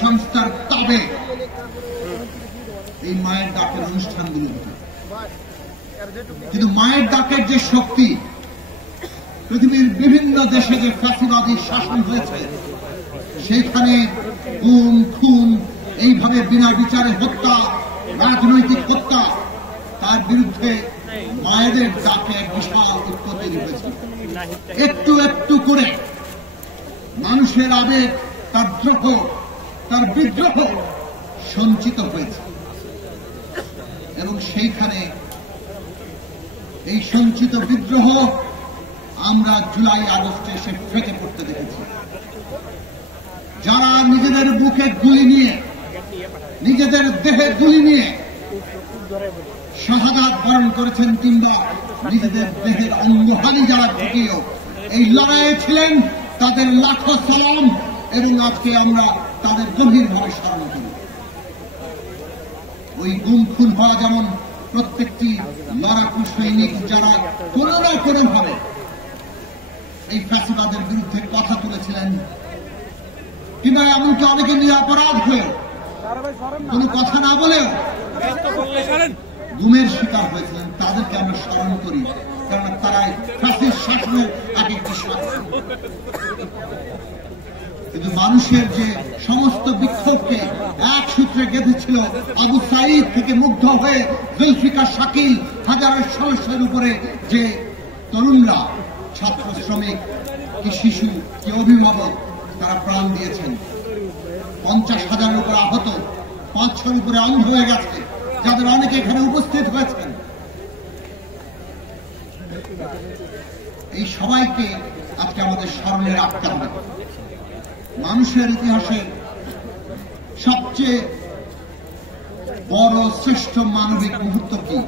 সংস্থার তবে এই মায়ের ডাকের অনুষ্ঠানগুলো হতো। কিন্তু মায়ের ডাকের যে শক্তি, পৃথিবীর বিভিন্ন দেশে যে ফ্যাসিবাদী শাসন হয়েছে সেখানে গুম খুন এইভাবে বিনা বিচারে হত্যা, রাজনৈতিক হত্যা, তার বিরুদ্ধে মায়েদের ডাকে বিশাল ঐক্য তৈরি হয়েছে। একটু একটু করে মানুষের আবেগ, তার দ্রোহ, তার বিদ্রোহ সঞ্চিত হয়েছে এবং সেইখানে এই সঞ্চিত বিদ্রোহ আমরা জুলাই আগস্টে এসে ফেটে পড়তে দেখেছি। যারা নিজেদের বুকে গুলি নিয়ে, নিজেদের দেহে গুলি নিয়ে শাহাদাত বরণ করেছেন কিংবা নিজেদের দেহের অঙ্গহানি যারা ঘটিয়েও এই লড়াইয়ে ছিলেন, তাদের লাখো সালাম এবং আজকে আমরা তাদের গভীরভাবে স্মরণ করি। ওই গুম খুন হওয়া যেমন প্রত্যেকটি লড়াকু সৈনিক যারা কোন না কোনভাবে এই ফ্যাসিবাদের বিরুদ্ধে কথা তুলেছিলেন কিংবা এমনকি অনেকে নিরপরাধ হয়ে কোনো কথা না বলেও গুমের শিকার হয়েছিলেন, তাদেরকে আমরা স্মরণ করি, কারণ তারাই ফ্যাসিস্ট শাসনের এক একটি সাক্ষী। কিন্তু মানুষের যে সমস্ত বিক্ষোভকে এক সূত্রে গেঁথেছিল, আবু সাঈদ থেকে মুগ্ধ হয়ে জুলফিকার শাকিল, হাজার সদস্যের উপরে যে তরুণরা, ছাত্র শ্রমিক কি শিশু কি অভিভাবক, তারা প্রাণ দিয়েছেন। 50,000-এর উপর আহত, 500 উপরে অন্ধ হয়ে গেছে, যাদের অনেকে এখানে উপস্থিত হয়েছেন। এই সবাইকে আজকে আমাদের স্মরণে রাখতে হবে। মানুষের ইতিহাসে সবচেয়ে বড় শ্রেষ্ঠ মানবিক মুহূর্ত কি?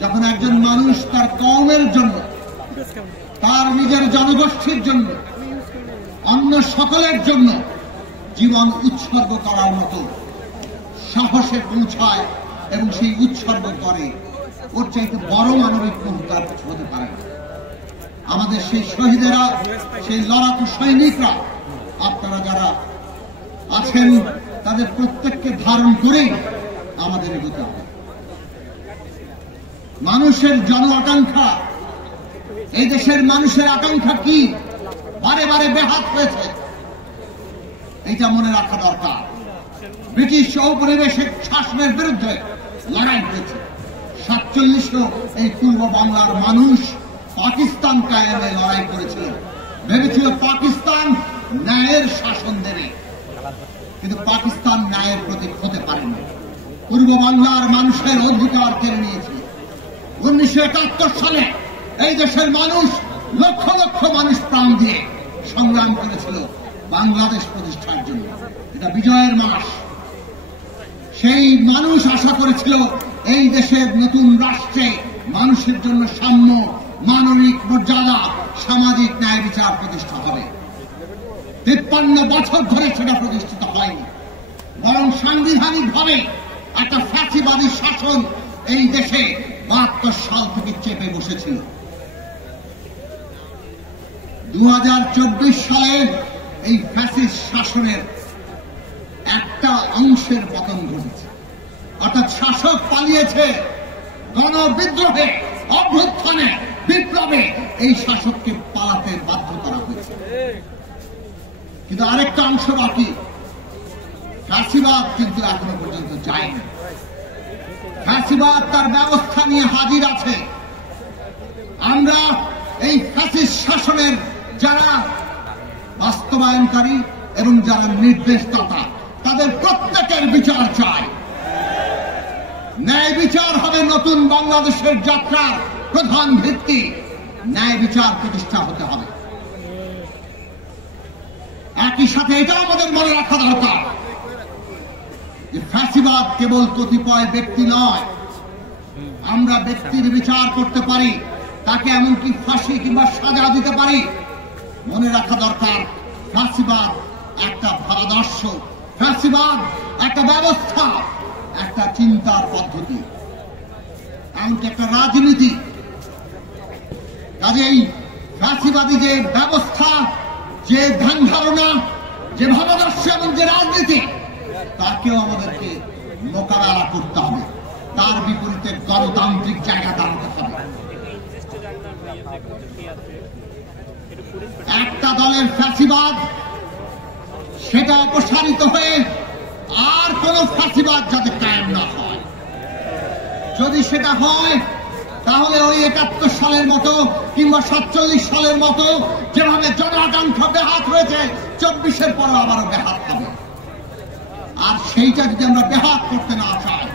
যখন একজন মানুষ তার কওমের জন্য, তার নিজের জনগোষ্ঠীর জন্য, অন্য সকলের জন্য জীবন উৎসর্গ করার মতো সাহসে পৌঁছায় এবং সেই উৎসর্গ করে, ওর চাইতে বড় মানবিক মুহূর্ত আর কিছু হতে পারে না। আমাদের সেই শহীদেরা, সেই লড়াকু সৈনিকরা, আপনারা যারা আছেন তাদের প্রত্যেককে ধারণ করেই আমাদের এগোতে হবে। মানুষের জন আকাঙ্ক্ষা, এই দেশের মানুষের আকাঙ্ক্ষা কি? বারে বারে বেহাত হয়েছে, এইটা মনে রাখা দরকার। ব্রিটিশ ঔপনিবেশিক শাসনের বিরুদ্ধে লড়াই হয়েছে। 47-ও এই পূর্ব বাংলার মানুষ পাকিস্তান কায়েমে লড়াই করেছিল, ভেবেছিল পাকিস্তান ন্যায়ের শাসন দেবে, কিন্তু পাকিস্তান ন্যায়ের প্রতীক হতে পারেনি। পূর্ব বাংলার মানুষের অধিকার কেড়ে নিয়েছিল। 1971 সালে এই দেশের মানুষ, লক্ষ লক্ষ মানুষ প্রাণ দিয়ে সংগ্রাম করেছিল বাংলাদেশ প্রতিষ্ঠার জন্য। এটা বিজয়ের মাস। সেই মানুষ আশা করেছিল এই দেশের নতুন রাষ্ট্রে মানুষের জন্য সাম্য, মানবিক মর্যাদা, সামাজিক ন্যায় বিচার প্রতিষ্ঠা হবে। 53 বছর ধরে সেটা প্রতিষ্ঠিত হয়নি, বরং সাংবিধানিকভাবে একটা ফ্যাসিবাদী শাসন এই দেশে 72 সাল থেকে চেপে বসেছিল। 2024 সালে এই ফ্যাসিস্ট শাসনের একটা অংশের পতন ঘটেছে, অর্থাৎ শাসক পালিয়েছে। গণবিদ্রোহে, অভ্যুত্থানে, বিপ্লবে এই শাসককে পালাতে বাধ্য করা হয়েছে। কিন্তু আরেকটা অংশ বাকি, ফ্যাসিবাদ কিন্তু এখনো পর্যন্ত যায়নি। ফ্যাসিবাদ তার ব্যবস্থা নিয়ে হাজির আছে। আমরা এই ফ্যাসিস্ট শাসনের যারা বাস্তবায়নকারী এবং যারা নির্দেশদাতা, তাদের প্রত্যেকের বিচার চাই। ন্যায় বিচার হবে নতুন বাংলাদেশের যাত্রার প্রধান ভিত্তি। ন্যায় বিচার প্রতিষ্ঠা হতে হবে। একই সাথে এটাও আমাদের মনে রাখা দরকার যে ফ্যাসিবাদ কেবল কতিপয় ব্যক্তি নয়। আমরা ব্যক্তির বিচার করতে পারি, তাকে এমনকি ফাঁসি কিংবা সাজা দিতে পারি। মনে রাখা দরকার, ফ্যাসিবাদ একটা ভাবাদর্শ, ফ্যাসিবাদ একটা ব্যবস্থা, একটা চিন্তার পদ্ধতি, এমনকি একটা রাজনীতি। কাজেই ফ্যাসিবাদী যে ব্যবস্থা, যে ধ্যান ধারণা, যে ভাবাদর্শ এবং যে রাজনীতি, বিভাগকেও আমাদেরকে মোকাবেলা করতে হবে, তার বিপরীতে গণতান্ত্রিক জায়গা দাঁড়াতে হবে। একটা দলের ফ্যাসিবাদ সেটা অপসারিত হয়ে আর কোন ফ্যাসিবাদ যাতে কায়েম না হয়। যদি সেটা হয় তাহলে ওই ৭১ সালের মতো কিংবা ৪৭ সালের মতো যেভাবে জন আকাঙ্ক্ষা ব্যাহত হয়েছে ২৪-এর পর আবারও ব্যাহত হবে। আর সেইটা যদি আমরা ব্যাহত করতে না চাই,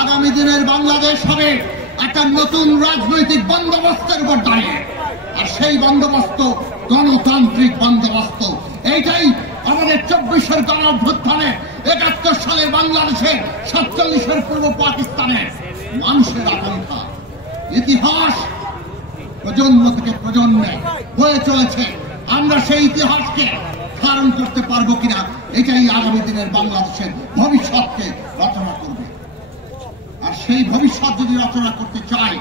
আগামী দিনের বাংলাদেশ হবে একটা নতুন রাজনৈতিক বন্দোবস্তের উপর দাঁড়িয়ে, আর সেই বন্দোবস্ত গণতান্ত্রিক বন্দোবস্ত। এইটাই আমাদের ২৪-এর গণঅভ্যুত্থানে, ৭১ সালে বাংলাদেশে, ৪৭-এর পূর্ব পাকিস্তানের মানুষের আকাঙ্ক্ষা। ইতিহাস প্রজন্ম থেকে প্রজন্মে বয়ে চলেছে, আমরা সেই ইতিহাসকে ধারণ করতে পারবো কিনা এটাই আগামী দিনের বাংলাদেশের ভবিষ্যৎকে রচনা করবে। আর সেই ভবিষ্যৎ যদি রচনা করতে চাই,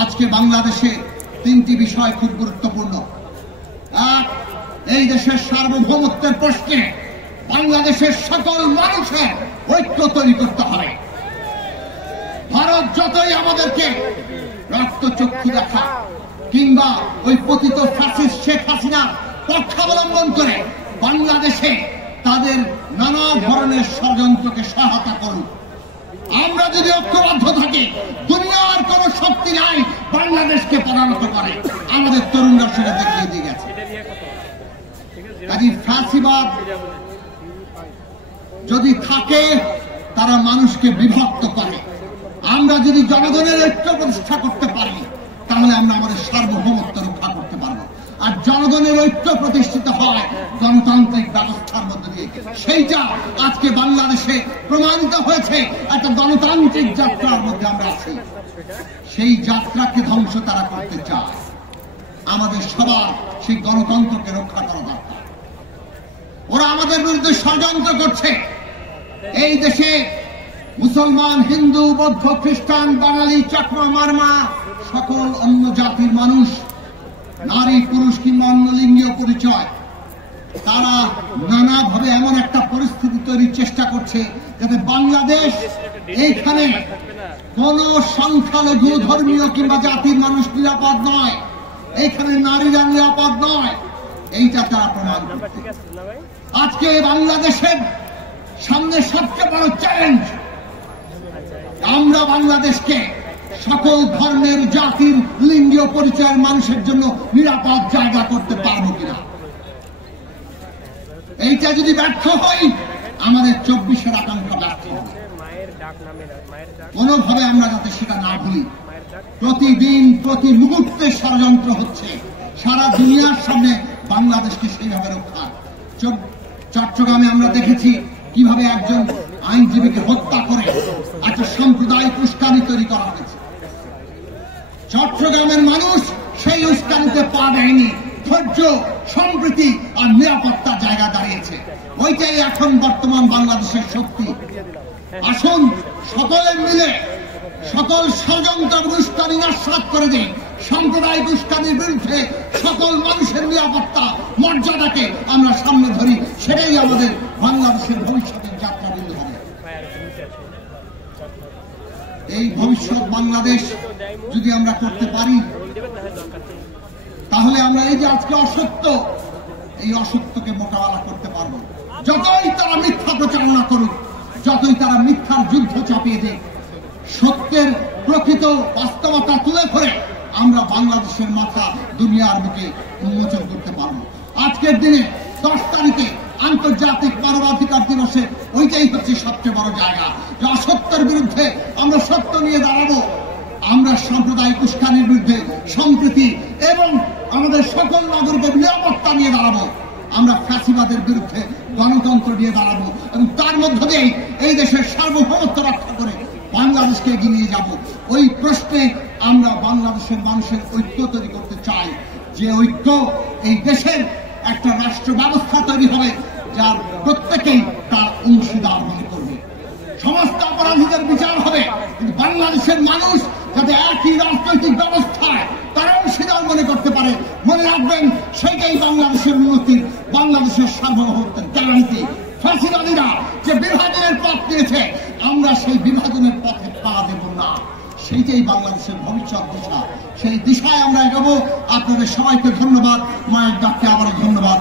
আজকে বাংলাদেশে ৩টি বিষয় খুব গুরুত্বপূর্ণ। এক, এই দেশের সার্বভৌমত্বের প্রশ্নে বাংলাদেশের সকল মানুষের ঐক্য তৈরি করতে হবে। ভারত যতই আমাদেরকে রক্তচক্ষু দেখা কিংবা ওই পতিত ফ্যাসিস্ট শেখ হাসিনা পক্ষাবলম্বন করে বাংলাদেশে তাদের নানা ধরনের ষড়যন্ত্রকে সহায়তা করুক, আমরা যদি ঐক্যবদ্ধ থাকি, দুনিয়ার কোন শক্তি নাই বাংলাদেশকে পরানত করে। আমাদের তরুণরা সেটা দেখিয়ে দিয়ে গেছে। কাজে ফ্যাসিবাদ যদি থাকে তারা মানুষকে বিভক্ত করে। আমরা যদি জনগণের ঐক্য প্রতিষ্ঠা করতে পারি তাহলে আমরা আমাদের সার্বভৌমত্ব রক্ষা করতে পারবো। আর জনগণের ঐক্য প্রতিষ্ঠিত হয় গণতান্ত্রিক ব্যবস্থার মধ্যে দিয়ে। সেইটা আজকে বাংলাদেশে প্রমাণিত হয়েছে। একটা গণতান্ত্রিক যাত্রার মধ্যে আমরা আছি, সেই যাত্রাকে ধ্বংস তারা করতে চায়। আমাদের সবার সেই গণতন্ত্রকে রক্ষা করা দরকার। ওরা আমাদের বিরুদ্ধে ষড়যন্ত্র করছে। এই দেশে মুসলমান, হিন্দু, বৌদ্ধ, খ্রিস্টান, বাঙালি, চাকমা, মারমা, সকল অন্য জাতির মানুষ, নারী, পুরুষ কিংবা অন্য লিঙ্গীয় পরিচয়, তারা নানাভাবে এমন একটা পরিস্থিতি তৈরির চেষ্টা করছে যাতে বাংলাদেশ এইখানে কোন সংখ্যালঘু ধর্মীয় কিংবা জাতির মানুষ নিরাপদ নয়, এইখানে নারীরা নিরাপদ নয়, এইটা তারা প্রমাণ করছে। আজকে বাংলাদেশের সামনে সবচেয়ে বড় চ্যালেঞ্জ, আমরা বাংলাদেশকে সকল ধর্মের, জাতির, লিঙ্গীয় পরিচয়ের মানুষের জন্য নিরাপদ জায়গা করতে পারবো কিনা। এইটা যদি ব্যর্থ হই, আমাদের ২৪-এর আকাঙ্ক্ষা ব্যর্থ হবে। কোনোভাবে আমরা যাতে সেটা না ভুলি। প্রতিদিন প্রতি মুহূর্তে ষড়যন্ত্র হচ্ছে সারা দুনিয়ার সামনে বাংলাদেশকে সেইভাবে রক্ষা। চট্টগ্রামে আমরা দেখেছি কিভাবে একজন আইনজীবীকে হত্যা করে একটা সাম্প্রদায়িক উস্কানি তৈরি করা হয়েছে। চট্টগ্রামের মানুষ সেই উস্কানিতে পা দেয়নি, ধৈর্য, সম্প্রীতি আর নিরাপত্তার জায়গা দাঁড়িয়েছে। ওইটাই এখন বর্তমান বাংলাদেশের শক্তি। আসুন সকলে মিলে সকল ষড়যন্ত্র উস্কানি নস্যাৎ করে দিই। সাম্প্রদায়িক উস্কানির বিরুদ্ধে সকল মানুষের নিরাপত্তা, মর্যাদাকে আমরা সামনে ধরি। সেটাই আমাদের বাংলাদেশের ভবিষ্যতের যাত্রা বিন্দু হবে। এই ভবিষ্যৎ বাংলাদেশ যদি আমরা করতে পারি, তাহলে আমরা এই যে আজকে অসত্য, এই অসত্যকে মোকাবেলা করতে পারবো। যতই তারা মিথ্যা প্রচারণা করুক, যতই তারা মিথ্যার যুদ্ধ চাপিয়ে দেয়, সত্যের প্রকৃত বাস্তবতা তুলে ধরে আমরা বাংলাদেশের মাথা দুনিয়ার বুকে উন্মোচন করতে পারবো। আজকের দিনে 10 তারিখে আন্তর্জাতিক মানবাধিকার দিবসে ওইটাই হচ্ছে সবচেয়ে বড় জায়গা, যে অসত্যের বিরুদ্ধে আমরা সত্য নিয়ে দাঁড়াবো। আমরা সাম্প্রদায়িক উস্কানির বিরুদ্ধে সম্প্রীতি এবং আমাদের সকল নাগরিকের নিরাপত্তা নিয়ে দাঁড়াবো। আমরা ফ্যাসিবাদের বিরুদ্ধে গণতন্ত্র নিয়ে দাঁড়াবো এবং তার মধ্য দিয়েই এই দেশের সার্বভৌমত্ব রক্ষা করে বাংলাদেশকে এগিয়ে নিয়ে যাব। ওই প্রশ্নে আমরা বাংলাদেশের মানুষের ঐক্য তৈরি করতে চাই, যে ঐক্য এই দেশের একটা রাষ্ট্র ব্যবস্থা তৈরি হবে যার প্রত্যেকেই তার অংশীদার মনে করবে। সমস্ত অপরাধীদের বিচার হবে, কিন্তু বাংলাদেশের মানুষ যাতে একই রাজনৈতিক ব্যবস্থায় তারা অংশীদার মনে করতে পারে। মনে রাখবেন, সেইটাই বাংলাদেশের উন্নতি, বাংলাদেশের সার্বভৌমত্বের গ্যারান্টি। ফাঁসিবাদীরা সেই বিভাজনের পথে পা দেব না। সেইটাই বাংলাদেশের ভবিষ্যৎ দিশা। সেই দিশায় আমরা এগোবো। আপনাদের সবাইকে ধন্যবাদ। মায়ের ডাককে আবারও ধন্যবাদ।